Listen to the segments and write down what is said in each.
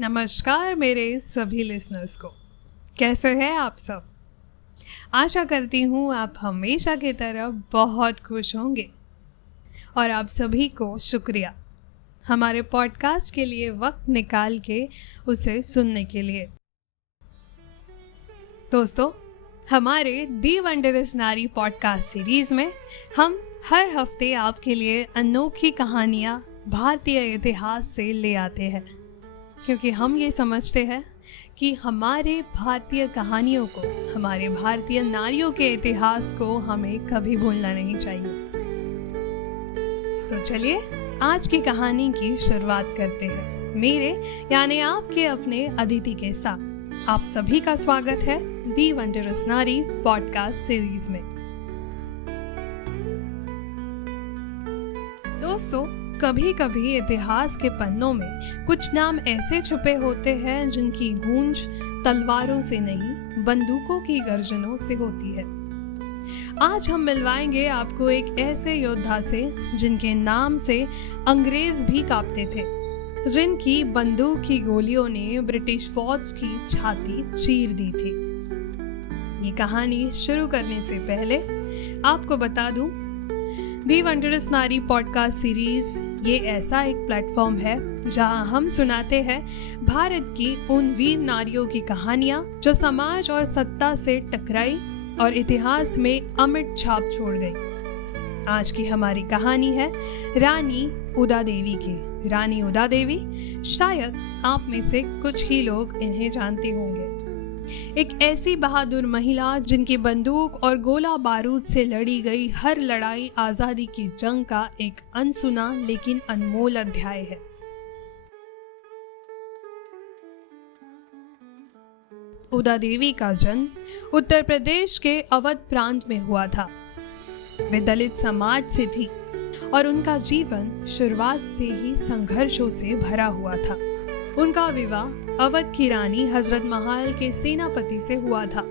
नमस्कार मेरे सभी लिसनर्स को। कैसे हैं आप सब? आशा करती हूँ आप हमेशा की तरह बहुत खुश होंगे। और आप सभी को शुक्रिया हमारे पॉडकास्ट के लिए वक्त निकाल के उसे सुनने के लिए। दोस्तों, हमारे दी वंडरस नारी पॉडकास्ट सीरीज में हम हर हफ्ते आपके लिए अनोखी कहानियाँ भारतीय इतिहास से ले आते हैं, क्योंकि हम ये समझते हैं कि हमारे भारतीय कहानियों को, हमारे भारतीय नारियों के इतिहास को हमें कभी भूलना नहीं चाहिए। तो चलिए आज की कहानी की शुरुआत करते हैं मेरे यानी आपके अपने अदिति के साथ। आप सभी का स्वागत है दी वंडरस नारी पॉडकास्ट सीरीज में। दोस्तों, कभी कभी इतिहास के पन्नों में कुछ नाम ऐसे छुपे होते हैं जिनकी गूंज तलवारों से नहीं, बंदूकों की गर्जनों से होती है। आज हम मिलवाएंगे आपको एक ऐसे योद्धा से जिनके नाम से अंग्रेज भी कांपते थे, जिनकी बंदूक की गोलियों ने ब्रिटिश फौज की छाती चीर दी थी। ये कहानी शुरू करने से पहले आपको बता दूं, दी वंडरस नारी पॉडकास्ट सीरीज ये ऐसा एक प्लेटफॉर्म है जहां हम सुनाते हैं भारत की उन वीर नारियों की कहानियां जो समाज और सत्ता से टकराई और इतिहास में अमिट छाप छोड़ गई। आज की हमारी कहानी है रानी उदा देवी की। रानी उदा देवी, शायद आप में से कुछ ही लोग इन्हें जानते होंगे। एक ऐसी बहादुर महिला जिनकी बंदूक और गोला बारूद से लड़ी गई हर लड़ाई आजादी की जंग का एक अनसुना लेकिन अनमोल अध्याय है। उदा देवी का जन्म उत्तर प्रदेश के अवध प्रांत में हुआ था। वे दलित समाज से थी और उनका जीवन शुरुआत से ही संघर्षों से भरा हुआ था। उनका विवाह अवध की रानी हजरत महल के सेनापति से हुआ था,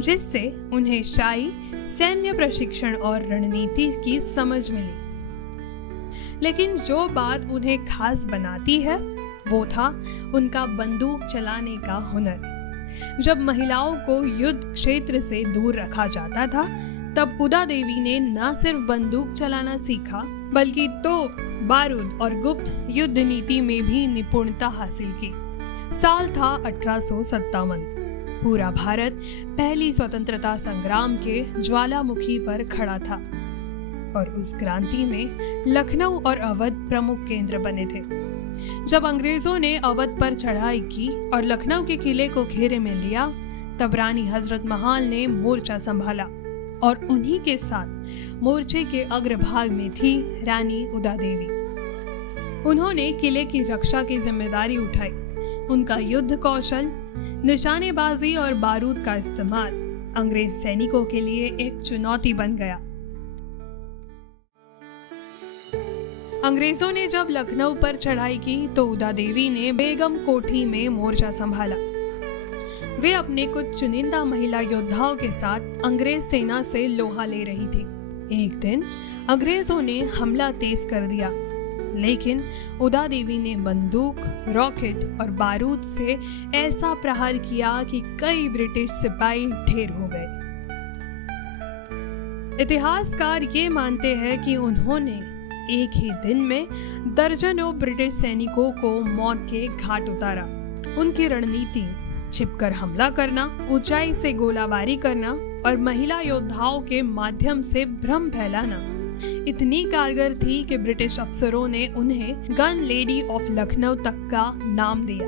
जिससे उन्हें शाही सैन्य प्रशिक्षण और रणनीति की समझ मिली। लेकिन जो बात उन्हें खास बनाती है वो था उनका बंदूक चलाने का हुनर। जब महिलाओं को युद्ध क्षेत्र से दूर रखा जाता था, तब उदा देवी ने न सिर्फ बंदूक चलाना सीखा, बल्कि तोप, बारूद और गुप्त युद्ध नीति में भी निपुणता हासिल की। साल था 1857। पूरा भारत पहली स्वतंत्रता संग्राम के ज्वालामुखी पर खड़ा था और उस क्रांति में लखनऊ और अवध प्रमुख केंद्र बने थे। जब अंग्रेजों ने अवध पर चढ़ाई की और लखनऊ के किले को घेरे में लिया, तब रानी हजरत महल ने मोर्चा संभाला और उन्हीं के साथ मोर्चे के अग्रभाग में थी रानी उदा देवी। उन्होंने किले की रक्षा की जिम्मेदारी उठाई। उनका युद्ध कौशल, निशानेबाजी और बारूद का इस्तेमाल अंग्रेज सैनिकों के लिए एक चुनौती बन गया। अंग्रेजों ने जब लखनऊ पर चढ़ाई की तो उदा देवी ने बेगम कोठी में मोर्चा संभाला। वे अपने कुछ चुनिंदा महिला योद्धाओं के साथ अंग्रेज सेना से लोहा ले रही थी। एक दिन अंग्रेजों ने हमला तेज कर दिया, लेकिन उदा देवी ने बंदूक, रॉकेट और बारूद से ऐसा प्रहार किया कि कई ब्रिटिश सिपाही ढेर हो गए। इतिहासकार ये मानते हैं कि उन्होंने एक ही दिन में दर्जनों ब्रिटिश सैनिकों को मौत के घाट उतारा। उनकी रणनीति छिपकर हमला करना, ऊंचाई से गोलाबारी करना और महिला योद्धाओं के माध्यम से भ्रम फैलाना इतनी कारगर थी कि ब्रिटिश अफसरों ने उन्हें गन लेडी ऑफ लखनऊ तक का नाम दिया।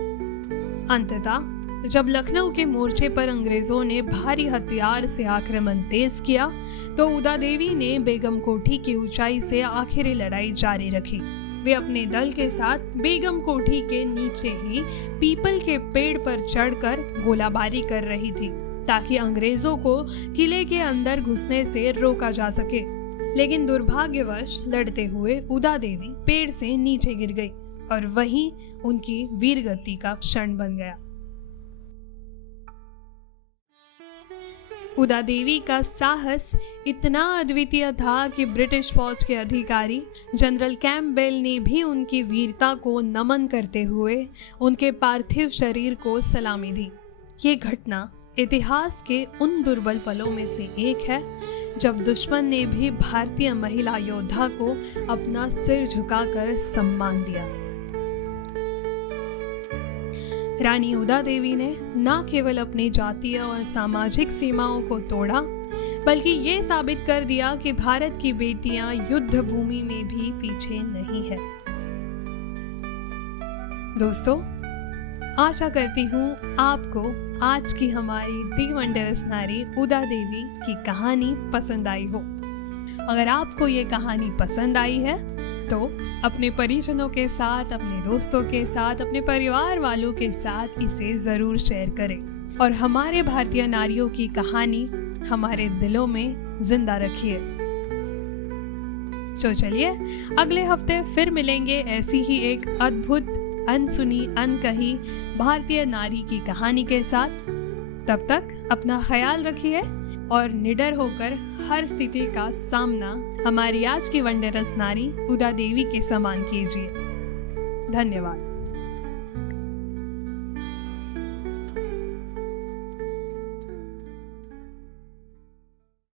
अंततः जब लखनऊ के मोर्चे पर अंग्रेजों ने भारी हथियार से आक्रमण तेज किया, तो उदा देवी ने बेगम कोठी की ऊंचाई से आखिरी लड़ाई जारी रखी। वे अपने दल के साथ बेगम कोठी के नीचे ही पीपल के पेड़ पर चढ़कर गोलाबारी कर रही थी, ताकि अंग्रेजों को किले के अंदर घुसने से रोका जा सके। लेकिन दुर्भाग्यवश लड़ते हुए उदा देवी पेड़ से नीचे गिर गई और वहीं उनकी वीरगति का क्षण बन गया। उदा देवी का साहस इतना अद्वितीय था कि ब्रिटिश फौज के अधिकारी जनरल कैम्पबेल ने भी उनकी वीरता को नमन करते हुए उनके पार्थिव शरीर को सलामी दी। ये घटना इतिहास के उन दुर्बल पलों में से एक है जब दुश्मन ने भी भारतीय महिला योद्धा को अपना सिर झुकाकर सम्मान दिया। रानी उदा देवी ने न केवल अपनी जातीय और सामाजिक सीमाओं को तोड़ा, बल्कि ये साबित कर दिया कि भारत की बेटियां युद्ध भूमि में भी पीछे नहीं है। दोस्तों, आशा करती हूँ आपको आज की हमारी दी वंडरस नारी उदा देवी की कहानी पसंद आई हो। अगर आपको ये कहानी पसंद आई है तो अपने परिजनों के साथ, अपने दोस्तों के साथ, अपने परिवार वालों के साथ इसे ज़रूर शेयर करें और हमारे भारतीय नारियों की कहानी हमारे दिलों में जिंदा रखिए। तो चलिए अगले हफ्ते फिर मिलेंगे ऐसी ही एक अद्भुत, अनसुनी, अनकही भारतीय नारी की कहानी के साथ। तब तक अपना ख्याल रखिए और निडर होकर हर स्थिति का सामना हमारी आज की वंडरस नारी उदा देवी के समान कीजिए। धन्यवाद।